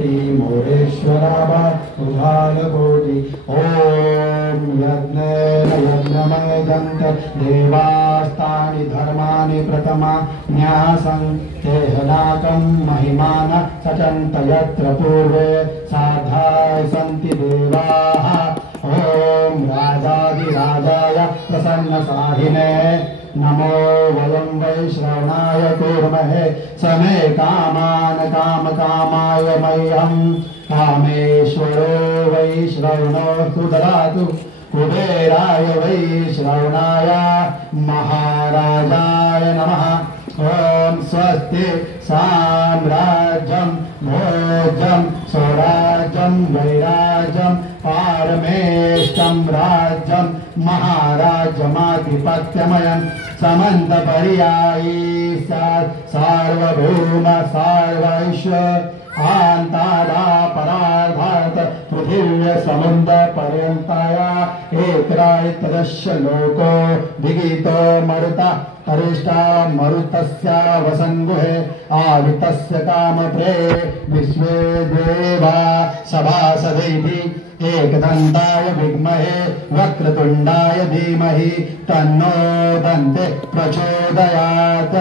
कोटि मोरेश्वरा उभालकोटि ओम यज्ञेन यज्ञमयजन्त देवास्तानि धर्माणि प्रथमा न्यासं तेहनाकं महिमान सचन्त यत्र पूर्वे साधाय सन्ति देवाः ओम राजाधिराजाय प्रसन्नसाहिने नमो वयं वै श्रवणाय कूर्महे समे कामान कामकामाय मह्यं कामेश्वरो वै श्रवणो ददातु कुबेराय वै श्रवणाय महाराजाय नमः ओम स्वस्ति साम्राज्यं भोज्यं स्वराज्यं वैराज्यं पारमेष्टं राज्यं महाराज्यमाधिपत्यमयं समन्तपर्यायी सार्वभौम सर्वैश्वर आंतारा पराभारत पृथिव्य समुद्र पर्यंताया एकरायतरस्य लोको विगितो मरुता अरिष्टा मरुतस्य वसंगुहे आवितस्य कामप्रे विश्वे देवा सभासदैति एकदन्ताय विद्महे वक्रतुंडाय धीमहि तन्नो दन्ते प्रचोदयात्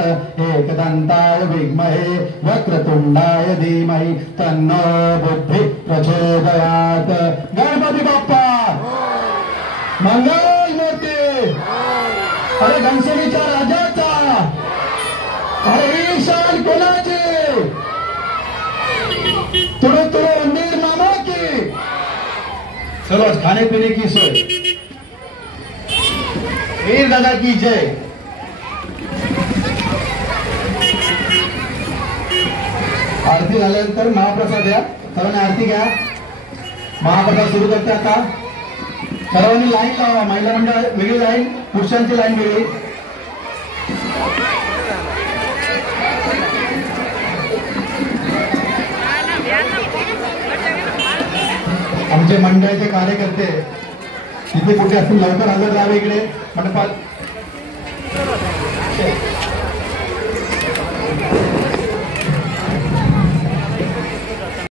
एकदन्ताय विद्महे वक्रतुंडाय धीमहि तन्नो बुद्धि प्रचोदयात् गणपति बाप्पा मंगल मूर्ती अरे घनसोलीच्या राजाचा अरे ईशान कोणाची तुडो तुडो मंदिर मामा की चलो खाने पीने की सोय वीर दादा की जय आरती झाल्यानंतर महाप्रसाद घ्या सर्वांनी आरती घ्या महाप्रसाद सुरू करते आता सर्वांनी लाईन लावा महिला मंडळ वेगळी लाईन पुरुषांची लाईन वेगळी आमचे मंडळाचे कार्यकर्ते तिथे कुठे असतील लवकर हजर राहावे इकडे मंडपात